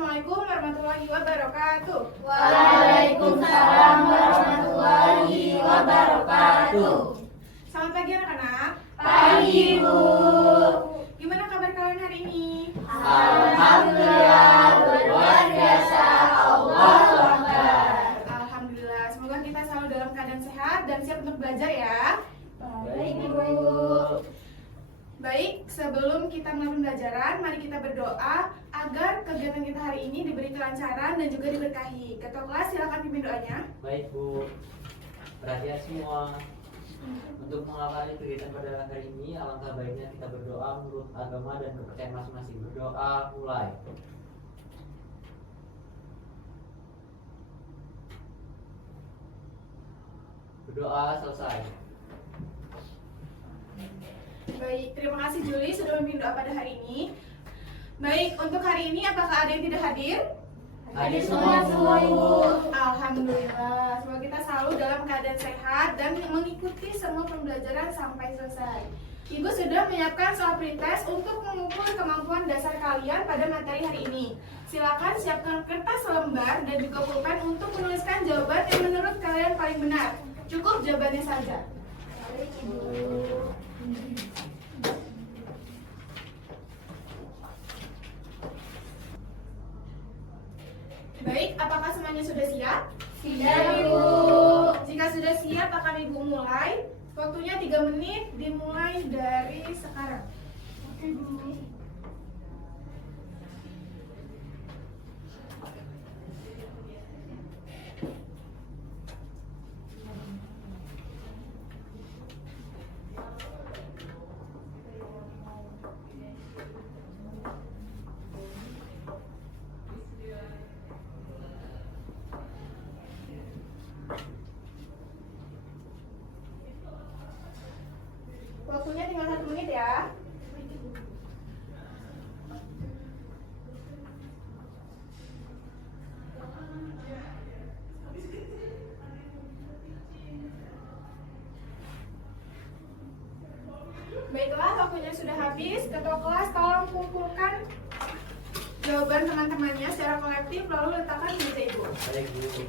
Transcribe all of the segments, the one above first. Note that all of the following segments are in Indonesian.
Assalamualaikum warahmatullahi wabarakatuh. Waalaikumsalam warahmatullahi wabarakatuh. Selamat pagi anak-anak. Pagi, Bu. Gimana kabar kalian hari ini? Alhamdulillah, luar biasa. Allahu Akbar. Alhamdulillah, semoga kita selalu dalam keadaan sehat dan siap untuk belajar ya. Baik, Ibu. Baik, sebelum kita mulai pembelajaran, mari kita berdoa agar kegiatan kita hari ini diberi kelancaran dan juga diberkahi. Ketua kelas, silakan pimpin doanya. Baik, Bu. Perhatian semua. Untuk mengawali kegiatan pada hari ini, alangkah baiknya kita berdoa menurut agama dan kepercayaan masing-masing. Berdoa mulai. Berdoa selesai. Baik, terima kasih Juli sudah memimpin doa pada hari ini. Baik, untuk hari ini apakah ada yang tidak hadir? Hadir semua, Ibu. Alhamdulillah, semoga kita selalu dalam keadaan sehat dan mengikuti semua pembelajaran sampai selesai. Ibu sudah menyiapkan soal pretest untuk mengukur kemampuan dasar kalian pada materi hari ini. Silakan siapkan kertas lembar dan juga pulpen untuk menuliskan jawaban yang menurut kalian paling benar. Cukup jawabannya saja. Baik, Ibu. Baik, apakah semuanya sudah siap? Siap, Ibu. Jika sudah siap akan Ibu mulai. Waktunya 3 menit dimulai dari sekarang. Oke, Bu. Waktunya tinggal 1 menit ya. Baiklah, waktunya sudah habis. Ketua kelas tolong kumpulkan jawaban teman-temannya secara kolektif lalu letakkan di meja Ibu. Baik, Bu.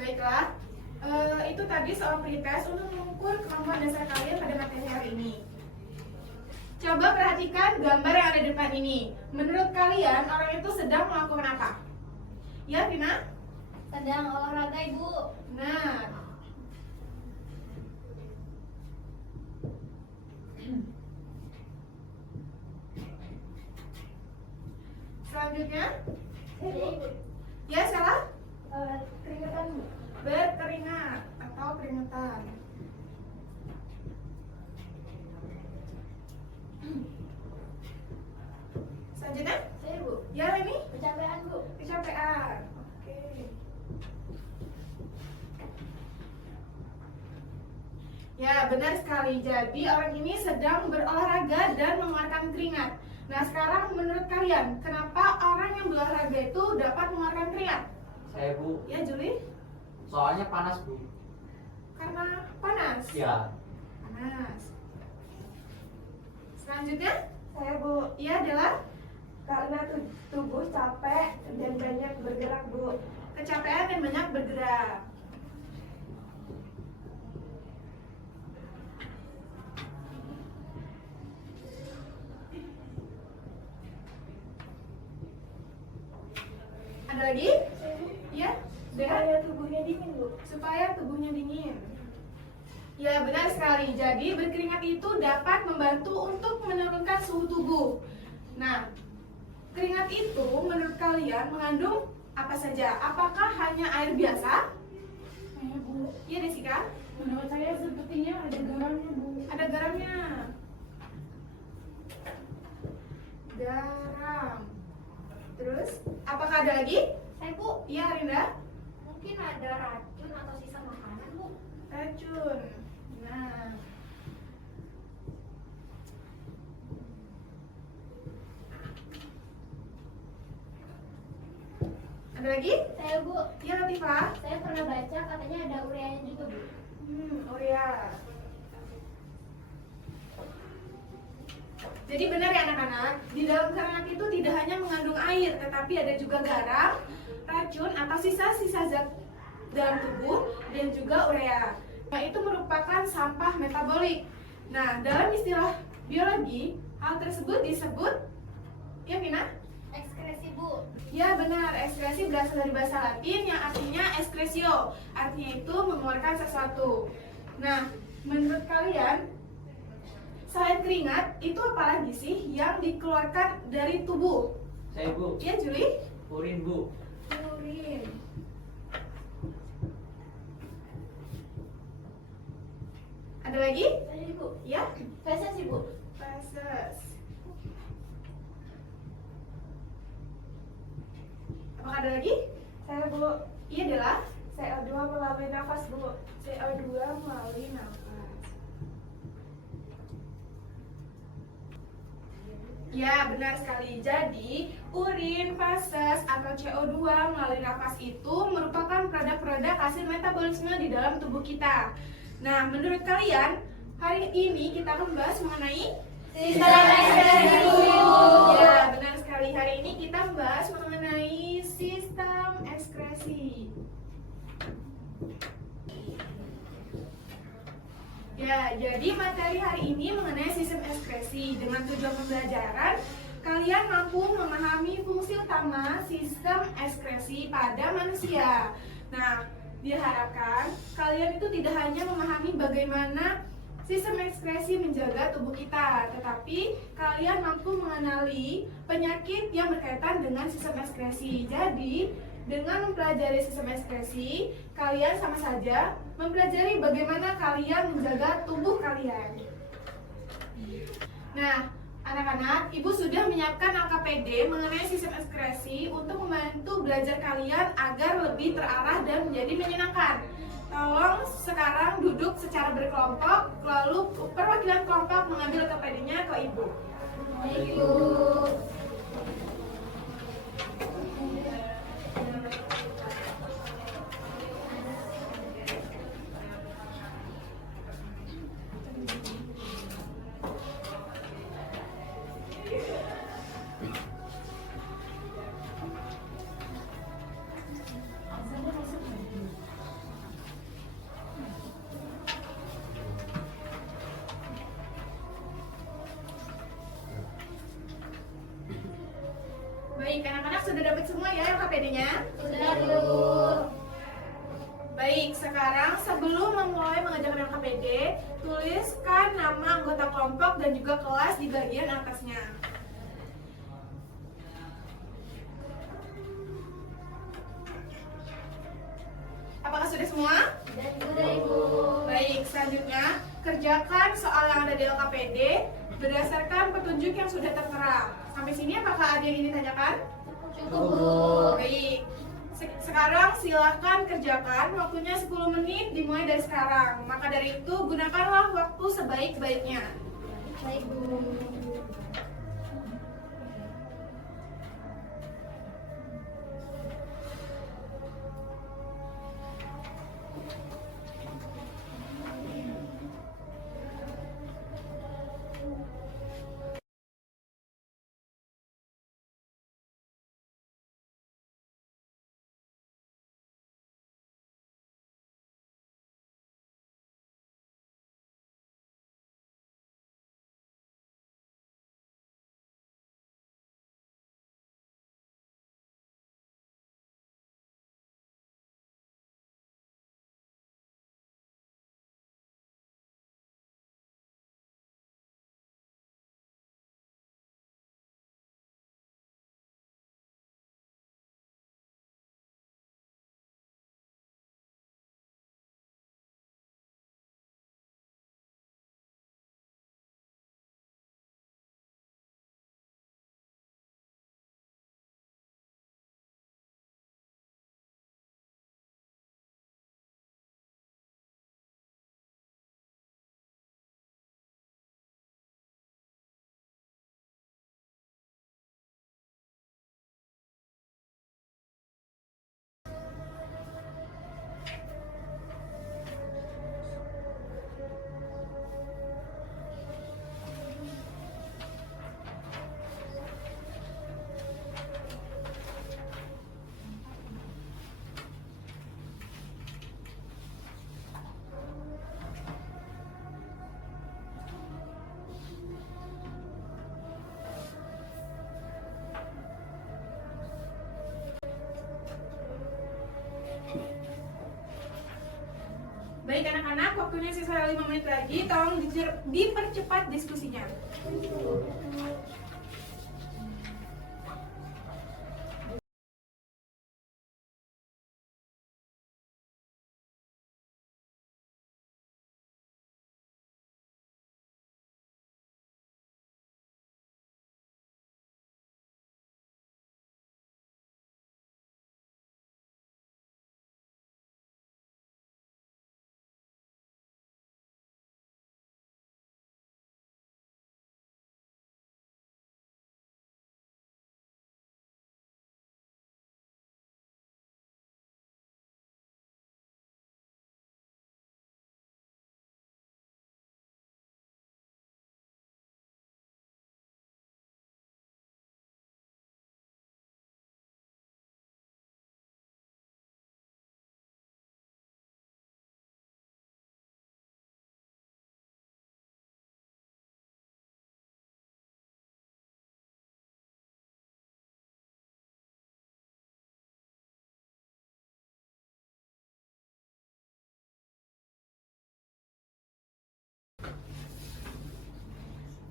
Baiklah, itu tadi soal pretest untuk mengukur kemampuan dasar kalian pada materi hari ini. Coba perhatikan gambar yang ada di depan ini. Menurut kalian, orang itu sedang melakukan apa? Ya, Vina? Sedang olahraga, Ibu. Nah. Selanjutnya, ya salah? Keringetan, Bu. Berkeringat atau keringetan. Selanjutnya, Saya, Bu. ya ini Kecapean, Bu. kecapean. Oke. Ya, benar sekali. Jadi orang ini sedang berolahraga dan mengeluarkan keringat. Nah, sekarang menurut kalian, kenapa orang yang berolahraga itu dapat mengeluarkan keringat? Saya, Bu. Ya, Juli? Soalnya panas, Bu. Karena panas. Ya. Panas. Selanjutnya, Saya, Bu, iya adalah karena tubuh capek dan banyak bergerak, Bu. kecapean dan banyak bergerak. Ada lagi? Ya, Supaya tubuhnya dingin, Bu. supaya tubuhnya dingin. Ya, benar sekali. Jadi berkeringat itu dapat membantu untuk menurunkan suhu tubuh. Nah, keringat itu menurut kalian mengandung apa saja? Apakah hanya air biasa? Saya, Bu. Iya, Desika? Menurut saya sepertinya ada garamnya, Bu. Ada garamnya. Garam. Terus, apakah ada lagi? Saya, Bu. Iya, Rinda. Mungkin ada racun atau sisa makanan, Bu. Racun. Nah. Ada lagi? Saya, Saya Bu, Ya Latifah. saya pernah baca katanya ada ureanya juga Bu. Urea. Jadi benar ya anak-anak, di dalam keranjang itu tidak hanya mengandung air, tetapi ada juga garam, racun atau sisa-sisa zat dalam tubuh dan juga urea. Nah, itu merupakan sampah metabolik. Nah, dalam istilah biologi, hal tersebut disebut, ya Vina? Ekskresi Bu. Ya benar, ekskresi berasal dari bahasa Latin yang artinya excresio, artinya itu mengeluarkan sesuatu. Nah, menurut kalian, selain keringat, itu apa lagi sih yang dikeluarkan dari tubuh? Saya Bu, Ya Juli? urin Bu. Urin. Ada lagi? Tadi Bu. Ya? Feses sih Bu. Feses. Apakah ada lagi? Saya Bu, Iya Dela. CO2 melalui nafas Bu. CO2 melalui nafas. Ya, benar sekali. Jadi, urin, feses, atau CO2 melalui nafas itu merupakan produk-produk hasil metabolisme di dalam tubuh kita. Nah, menurut kalian, hari ini kita akan membahas mengenai Sistem ekskresi. Ya, benar sekali. Hari ini kita membahas mengenai sistem ekskresi. Ya, jadi materi hari ini mengenai sistem ekskresi. Dengan tujuan pembelajaran, kalian mampu memahami fungsi utama sistem ekskresi pada manusia. Nah, diharapkan kalian itu tidak hanya memahami bagaimana sistem ekskresi menjaga tubuh kita, tetapi kalian mampu mengenali penyakit yang berkaitan dengan sistem ekskresi. Jadi, dengan mempelajari sistem ekskresi, kalian sama saja mempelajari bagaimana kalian menjaga tubuh kalian. Nah, anak-anak, Ibu sudah menyiapkan LKPD mengenai sistem ekskresi untuk membantu belajar kalian agar lebih terarah dan menjadi menyenangkan. Tolong sekarang duduk secara berkelompok, lalu perwakilan kelompok mengambil LKPD-nya ke Ibu. Baik Bu. Baik, anak-anak sudah dapat semua ya LKPD-nya? Sudah Bu. Baik, sekarang sebelum memulai mengerjakan LKPD, tuliskan nama anggota kelompok dan juga kelas di bagian atasnya. Apakah sudah semua? Sudah Ibu. Baik, selanjutnya kerjakan soal yang ada di LKPD berdasarkan petunjuk yang sudah tertera. Sampai sini apakah ada yang ingin ditanyakan? Cukup Bu. Baik. Sekarang silahkan kerjakan, waktunya 10 menit dimulai dari sekarang. Maka dari itu gunakanlah waktu sebaik-baiknya. Baik Bu. Baik anak-anak, waktunya sisa 5 menit lagi. Tolong dipercepat diskusinya.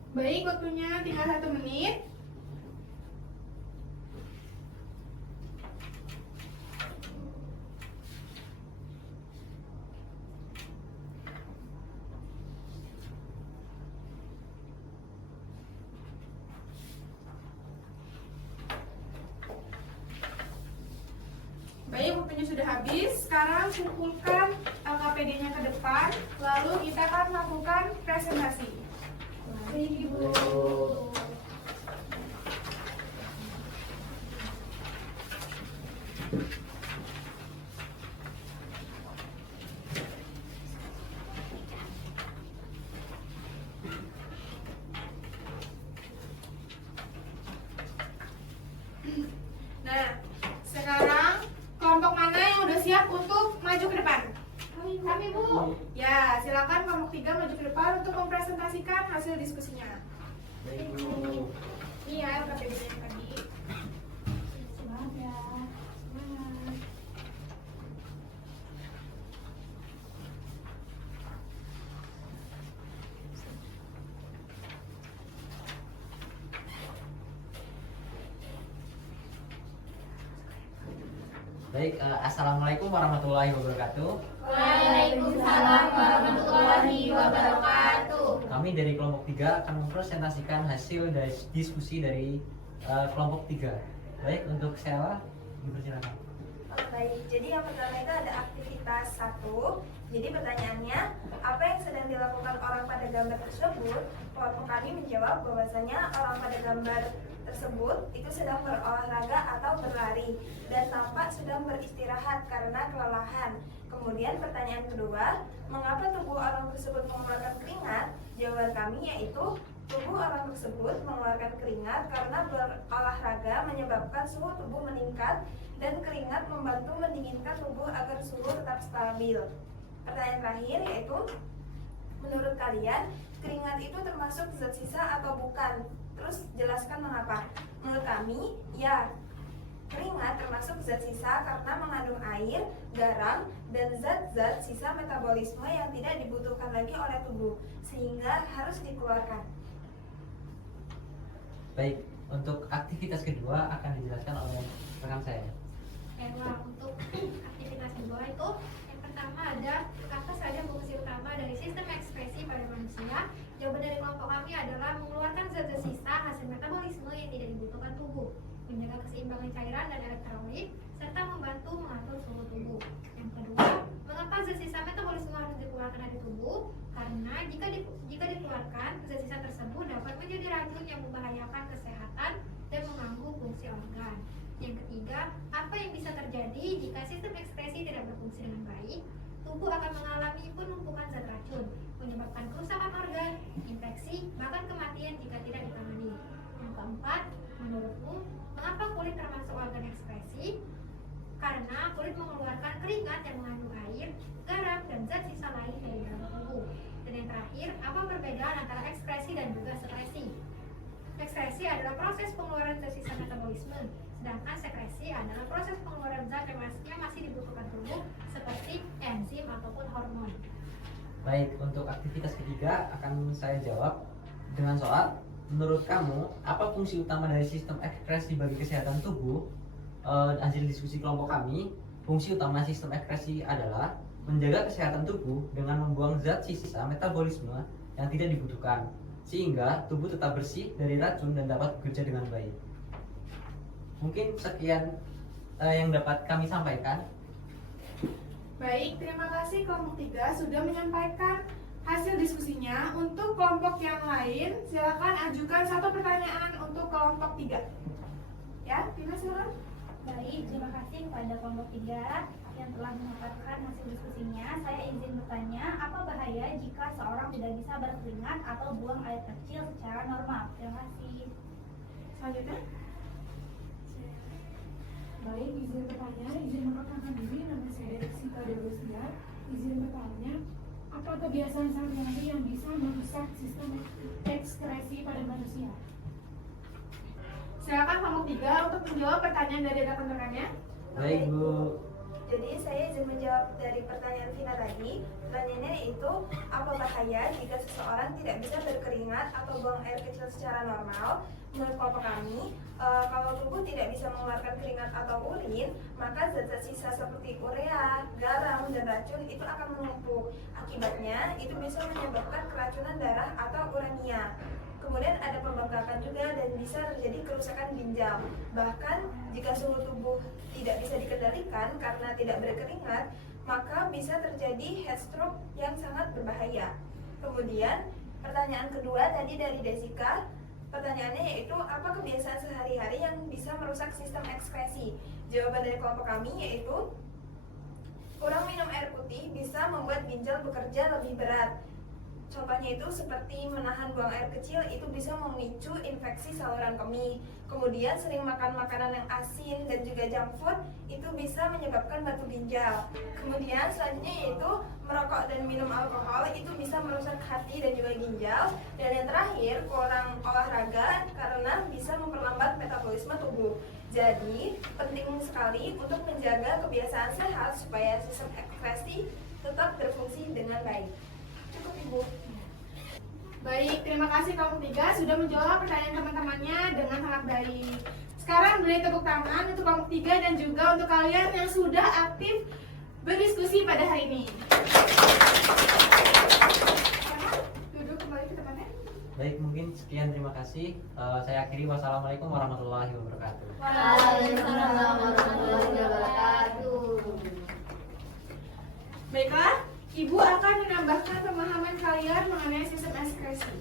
Baik, waktunya tinggal 1 menit. Baik, waktunya sudah habis. Sekarang kumpulkan KPD-nya ke depan, lalu kita akan melakukan presentasi. Baik, Ibu. Nah, sekarang kelompok mana yang udah siap untuk maju ke depan? Kami Bu. Ya, silakan kelompok 3 maju ke depan untuk mempresentasikan hasil diskusinya. Baik, Bu. Ini ya KPD yang tadi. Semangat. Baik, assalamualaikum warahmatullahi wabarakatuh. Waalaikumsalam warahmatullahi wabarakatuh. Kami dari kelompok 3 akan mempresentasikan hasil dari diskusi dari kelompok 3. Baik, untuk Sheila, dipersilakan. Baik, jadi yang pertama itu ada aktivitas 1. Jadi pertanyaannya, apa yang sedang dilakukan orang pada gambar tersebut? Kelompok kami menjawab bahwasanya orang pada gambar tersebut itu sedang berolahraga atau berlari dan tampak sedang beristirahat karena kelelahan. Kemudian pertanyaan kedua, mengapa tubuh orang tersebut mengeluarkan keringat? Jawaban kami yaitu tubuh orang tersebut mengeluarkan keringat karena berolahraga menyebabkan suhu tubuh meningkat dan keringat membantu mendinginkan tubuh agar suhu tetap stabil. Pertanyaan terakhir yaitu, menurut kalian keringat itu termasuk zat sisa atau bukan? Terus jelaskan mengapa. Menurut kami, ya, keringat termasuk zat sisa karena mengandung air, garam, dan zat-zat sisa metabolisme yang tidak dibutuhkan lagi oleh tubuh, sehingga harus dikeluarkan. Baik, untuk aktivitas kedua akan dijelaskan oleh rekan saya. Baiklah, untuk aktivitas kedua itu yang pertama ada apa saja fungsi utama dari sistem ekspresi pada manusia. Jawaban dari kelompok kami adalah mengeluarkan zat-zat sisa hasil metabolisme yang tidak dibutuhkan tubuh, menjaga keseimbangan cairan dan elektrolit, serta membantu mengatur suhu tubuh. Yang kedua, mengapa zat sisa metabolisme harus dikeluarkan dari tubuh? Karena jika dikeluarkan, zat sisa tersebut dapat menjadi racun yang membahayakan kesehatan dan mengganggu fungsi organ. Yang ketiga, apa yang bisa terjadi jika sistem ekskresi tidak berfungsi dengan baik? Tubuh akan mengalami penumpukan zat racun, menyebabkan kerusakan organ, infeksi, bahkan kematian jika tidak ditangani. Yang keempat, menurutmu, mengapa kulit termasuk organ ekskresi? Karena kulit mengeluarkan keringat yang mengandung air, garam, dan zat sisa lain dari dalam tubuh. Dan yang terakhir, apa perbedaan antara ekskresi dan juga sekresi? Ekskresi adalah proses pengeluaran zat sisa metabolisme, sedangkan sekresi adalah proses pengeluaran zat yang masih dibutuhkan tubuh seperti enzim ataupun hormon. Baik, untuk aktivitas ketiga akan saya jawab dengan soal, menurut kamu apa fungsi utama dari sistem ekskresi bagi kesehatan tubuh? Hasil diskusi kelompok kami, fungsi utama sistem ekskresi adalah menjaga kesehatan tubuh dengan membuang zat sisa metabolisme yang tidak dibutuhkan, sehingga tubuh tetap bersih dari racun dan dapat bekerja dengan baik. Mungkin sekian yang dapat kami sampaikan. Baik, terima kasih kelompok 3 sudah menyampaikan hasil diskusinya. Untuk kelompok yang lain, silakan ajukan satu pertanyaan untuk kelompok 3. Ya, Tina silakan. Baik, terima kasih kepada kelompok 3 yang telah memaparkan hasil diskusinya. Saya izin bertanya, apa bahaya jika seorang tidak bisa berkeringat atau buang air kecil secara normal? Terima kasih. Selanjutnya. Baik, izin bertanya, izin memperkenalkan diri, nama saya Sita Delusia. Izin bertanya, apa kebiasaan sehari-hari yang bisa merusak sistem ekskresi pada manusia? Silakan kelompok 3 untuk menjawab pertanyaan dari rekan-rekannya. Baik, Bu. Jadi saya izin menjawab dari pertanyaan Vina tadi. Pertanyaannya yaitu, apa bahaya jika seseorang tidak bisa berkeringat atau buang air kecil secara normal? Menurut kelompok kami, kalau tubuh tidak bisa mengeluarkan keringat atau urin, maka zat-zat sisa seperti urea, garam, dan racun itu akan menumpuk. Akibatnya, itu bisa menyebabkan keracunan darah atau uremia. Kemudian ada pembengkakan juga dan bisa terjadi kerusakan ginjal. Bahkan jika suhu tubuh tidak bisa dikendalikan karena tidak berkeringat, maka bisa terjadi heat stroke yang sangat berbahaya. Kemudian pertanyaan kedua tadi dari Desika, pertanyaannya yaitu apa kebiasaan sehari-hari yang bisa merusak sistem ekskresi? Jawaban dari kelompok kami yaitu kurang minum air putih bisa membuat ginjal bekerja lebih berat. Contohnya itu seperti menahan buang air kecil itu bisa memicu infeksi saluran kemih. Kemudian sering makan makanan yang asin dan juga junk food itu bisa menyebabkan batu ginjal. Kemudian selanjutnya yaitu merokok dan minum alkohol itu bisa merusak hati dan juga ginjal. Dan yang terakhir kurang olahraga karena bisa memperlambat metabolisme tubuh. Jadi penting sekali untuk menjaga kebiasaan sehat supaya sistem ekskresi tetap berfungsi dengan baik. Cukup Ibu. Baik, terima kasih kelompok 3 sudah menjawab pertanyaan teman-temannya dengan sangat baik. Sekarang beri tepuk tangan untuk kelompok 3 dan juga untuk kalian yang sudah aktif berdiskusi pada hari ini. Duduk kembali ke tempatnya. Baik, mungkin sekian, terima kasih. Saya akhiri, wassalamualaikum warahmatullahi wabarakatuh. Waalaikumsalam warahmatullahi wabarakatuh. Baiklah, Ibu akan menambahkan pemahaman kalian mengenai sistem ekskresi.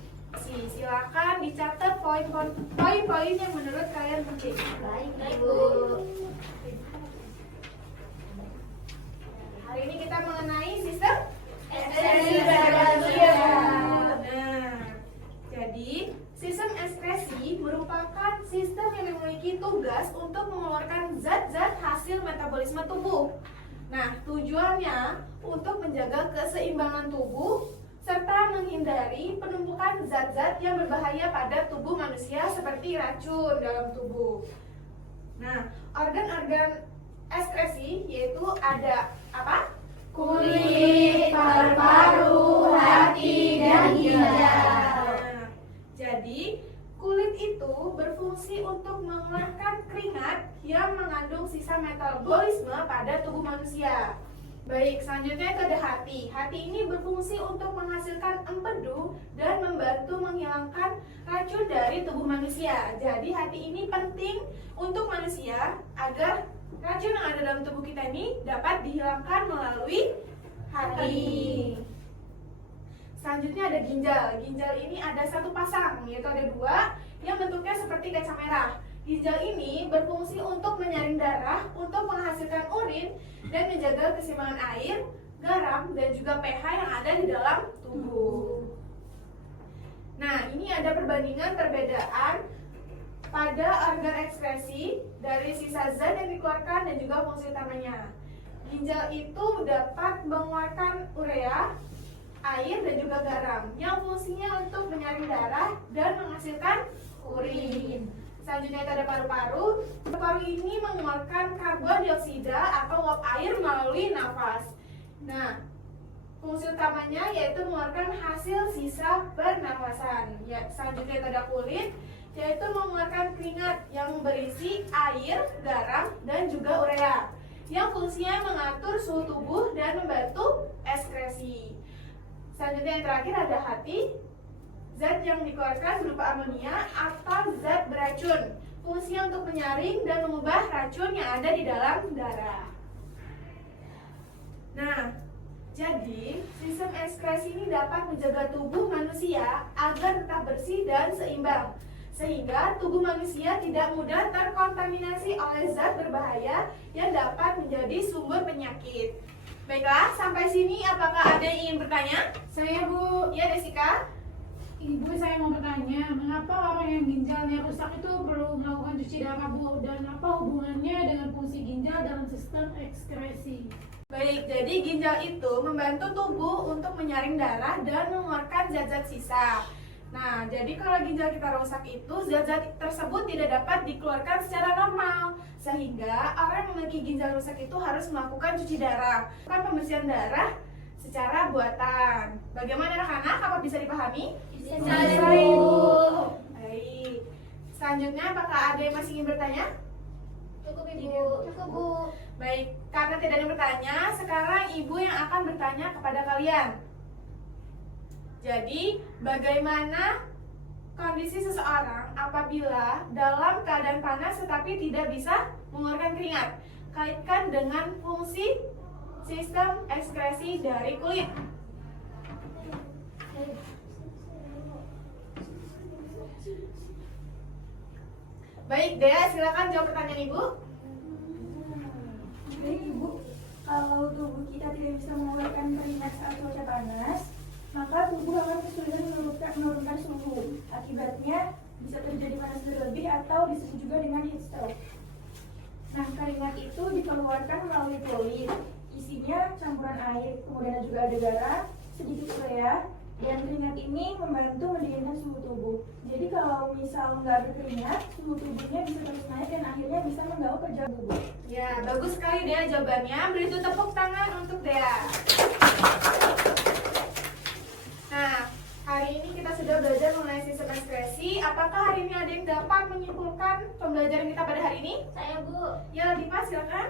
Silakan dicatat poin-poin yang menurut kalian penting. Baik, Ibu. Hari ini kita mengenai sistem Ekskresi pada manusia. Nah, jadi sistem ekskresi merupakan sistem yang memiliki tugas untuk mengeluarkan zat-zat hasil metabolisme tubuh. Nah, tujuannya untuk menjaga keseimbangan tubuh serta menghindari penumpukan zat-zat yang berbahaya pada tubuh manusia seperti racun dalam tubuh. Nah, organ-organ ekskresi yaitu ada apa? Kulit, paru-paru, hati, dan ginjal. Nah, jadi kulit itu berfungsi untuk mengeluarkan keringat yang mengandung sisa metabolisme pada tubuh manusia. Baik, selanjutnya itu ada hati. Hati ini berfungsi untuk menghasilkan empedu dan membantu menghilangkan racun dari tubuh manusia. Jadi hati ini penting untuk manusia agar racun yang ada dalam tubuh kita ini dapat dihilangkan melalui hati. Selanjutnya ada ginjal. Ginjal ini ada satu pasang, yaitu ada dua yang bentuknya seperti kaca merah. Ginjal ini berfungsi untuk menyaring darah, untuk menghasilkan urin, dan menjaga keseimbangan air, garam, dan juga pH yang ada di dalam tubuh. Nah, ini ada perbandingan pada organ ekskresi dari sisa zat yang dikeluarkan dan juga fungsi utamanya. Ginjal itu dapat mengeluarkan urea, air, dan juga garam yang fungsinya untuk menyaring darah dan menghasilkan urin. Selanjutnya itu ada paru-paru. Paru-paru ini mengeluarkan karbon dioksida atau uap air melalui nafas. Nah, Fungsi utamanya yaitu mengeluarkan hasil sisa pernafasan. Ya, selanjutnya itu ada kulit, yaitu mengeluarkan keringat yang berisi air, garam, dan juga urea, yang fungsinya mengatur suhu tubuh dan membantu ekskresi. Selanjutnya yang terakhir ada hati, zat yang dikeluarkan berupa amonia atau zat beracun, fungsinya untuk menyaring dan mengubah racun yang ada di dalam darah. Nah, jadi, sistem ekskresi ini dapat menjaga tubuh manusia agar tetap bersih dan seimbang, sehingga tubuh manusia tidak mudah terkontaminasi oleh zat berbahaya yang dapat menjadi sumber penyakit. Baiklah, sampai sini apakah ada yang ingin bertanya? Saya Bu, Ya, Desika? Ibu saya mau bertanya, mengapa orang yang ginjalnya rusak itu perlu melakukan cuci darah Bu? Dan apa hubungannya dengan fungsi ginjal dalam sistem ekskresi? Baik, jadi ginjal itu membantu tubuh untuk menyaring darah dan mengeluarkan zat-zat sisa. Nah, jadi kalau ginjal kita rusak itu, zat-zat tersebut tidak dapat dikeluarkan secara normal. Sehingga orang yang memiliki ginjal rusak itu harus melakukan cuci darah, pembersihan darah secara buatan. Bagaimana anak-anak? Apa bisa dipahami? Bisa, Ibu. Baik. Selanjutnya, apakah ada yang masih ingin bertanya? Cukup Ibu. Cukup Bu. Baik, karena tidak ada yang bertanya, sekarang Ibu yang akan bertanya kepada kalian. Jadi, bagaimana kondisi seseorang apabila dalam keadaan panas tetapi tidak bisa mengeluarkan keringat? Kaitkan dengan fungsi sistem ekskresi dari kulit. Baik, Dea, silakan jawab pertanyaan Ibu. Baik Ibu, kalau tubuh kita tidak bisa mengeluarkan keringat saat cuaca panas, maka tubuh akan kesulitan menurunkan suhu. Akibatnya bisa terjadi panas berlebih atau disebut juga dengan heat stroke. Nah, keringat itu dikeluarkan melalui kulit. Isinya campuran air, kemudian juga ada garam, sedikit urea, dan keringat ini membantu mendinginkan suhu tubuh. Jadi kalau misal nggak berkeringat, suhu tubuhnya bisa terus naik dan akhirnya bisa mengganggu kerja tubuh. Ya, bagus sekali Dea jawabannya. Beri itu tepuk tangan untuk Dea. Nah, hari ini kita sudah belajar mengenai sistem ekskresi. Apakah hari ini ada yang dapat menyimpulkan pembelajaran kita pada hari ini? Saya Bu. Ya, Dipa, silakan.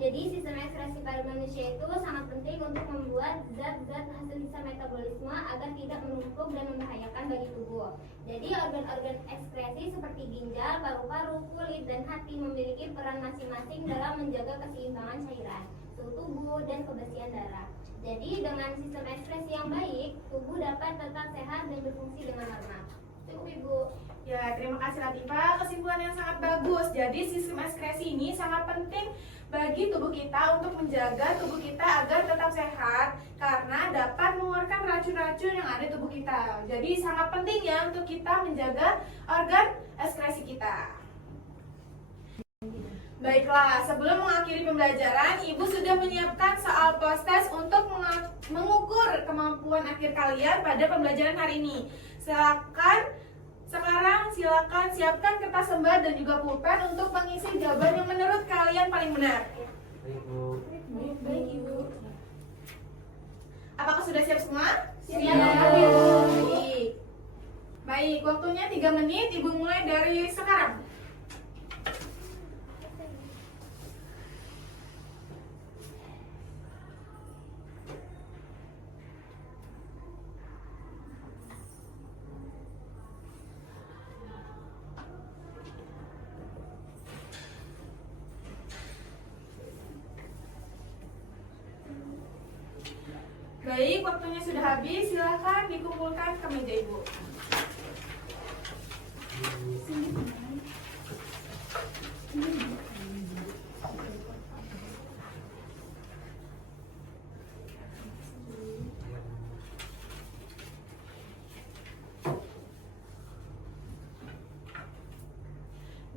Jadi sistem ekskresi pada manusia itu sangat penting untuk membuat zat-zat hasil sisa metabolisme agar tidak menumpuk dan membahayakan bagi tubuh. Jadi organ-organ ekskresi seperti ginjal, paru-paru, kulit, dan hati memiliki peran masing-masing dalam menjaga keseimbangan cairan, suhu tubuh, dan kebersihan darah. Jadi dengan sistem ekskresi yang baik, tubuh dapat tetap sehat dan berfungsi dengan normal. Cukup Ibu. Ya, terima kasih Latifa. Kesimpulan yang sangat bagus. Jadi sistem ekskresi ini sangat penting bagi tubuh kita untuk menjaga tubuh kita agar tetap sehat karena dapat mengeluarkan racun-racun yang ada di tubuh kita. Jadi sangat penting ya untuk kita menjaga organ ekskresi kita. Baiklah, sebelum mengakhiri pembelajaran, Ibu sudah menyiapkan soal post-test untuk mengukur kemampuan akhir kalian pada pembelajaran hari ini. Sekarang silakan siapkan kertas lembar dan juga pulpen untuk mengisi jawaban yang menurut kalian paling benar. Baik Bu. Baik Ibu. Apakah sudah siap semua? Siap. Baik. Baik, waktunya 3 menit. Ibu mulai dari sekarang. Baik, waktunya sudah habis. Silahkan dikumpulkan ke meja Ibu.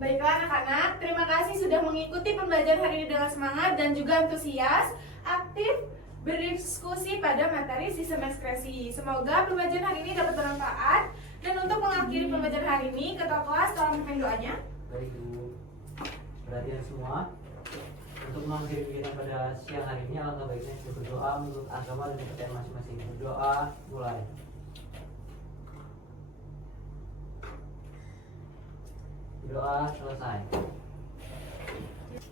Baiklah anak-anak, terima kasih sudah mengikuti pembelajaran hari ini dengan semangat dan juga antusias, aktif berdiskusi pada materi sistem ekskresi. Semoga pembelajaran hari ini dapat bermanfaat. Dan untuk mengakhiri pembelajaran hari ini, ketua kelas tolong pimpin doanya. Baik Bu. Perhatian semua. Untuk mengakhiri kegiatan pada siang hari ini, alangkah baiknya kita berdoa menurut agama dan kepercayaan masing-masing. Berdoa mulai. Berdoa selesai.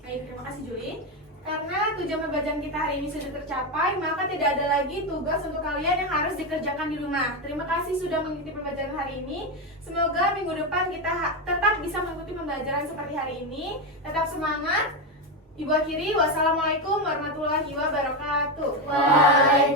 Baik, terima kasih Juli. Karena tujuan pembelajaran kita hari ini sudah tercapai, maka tidak ada lagi tugas untuk kalian yang harus dikerjakan di rumah. Terima kasih sudah mengikuti pembelajaran hari ini. Semoga minggu depan kita tetap bisa mengikuti pembelajaran seperti hari ini. Tetap semangat. Ibu akhiri, wassalamualaikum warahmatullahi wabarakatuh. Waalaikumsalam.